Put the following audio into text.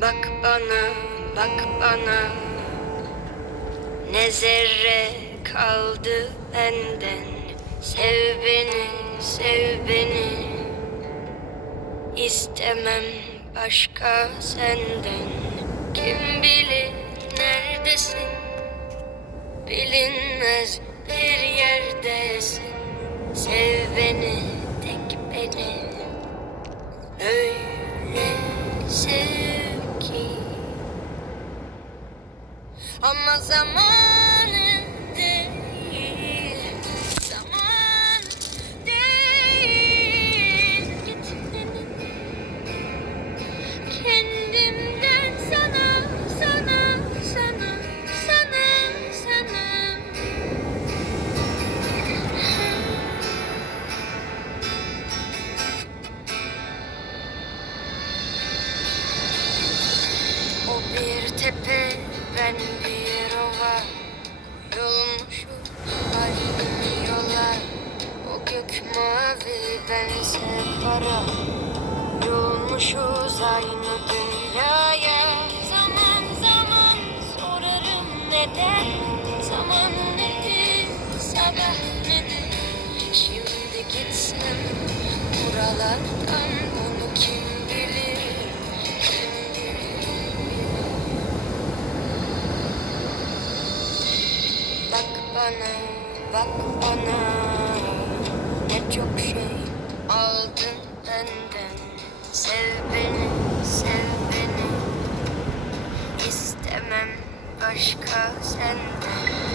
Bak bana, bak bana. Ne zerre kaldı benden. Sev beni, sev beni. İstemem başka senden. Kim bilir neredesin? Bilinmez bir yerdesin. Sev beni, tek beni. Öyle sev Ama zamanı değil Zaman değil. Git Kendimden sana, sana, sana, sana, sana. O bir tepe, ben mavi, bense para Yorulmuşuz aynı dünyaya. Zaman zaman sorarım neden? Zaman nedir, sabah nedir? Şimdi gitsem buralardan Bunu kim bilir, Bak bana, bak bana çok şey aldın benden Sev beni, sev beni. İstemem başka senden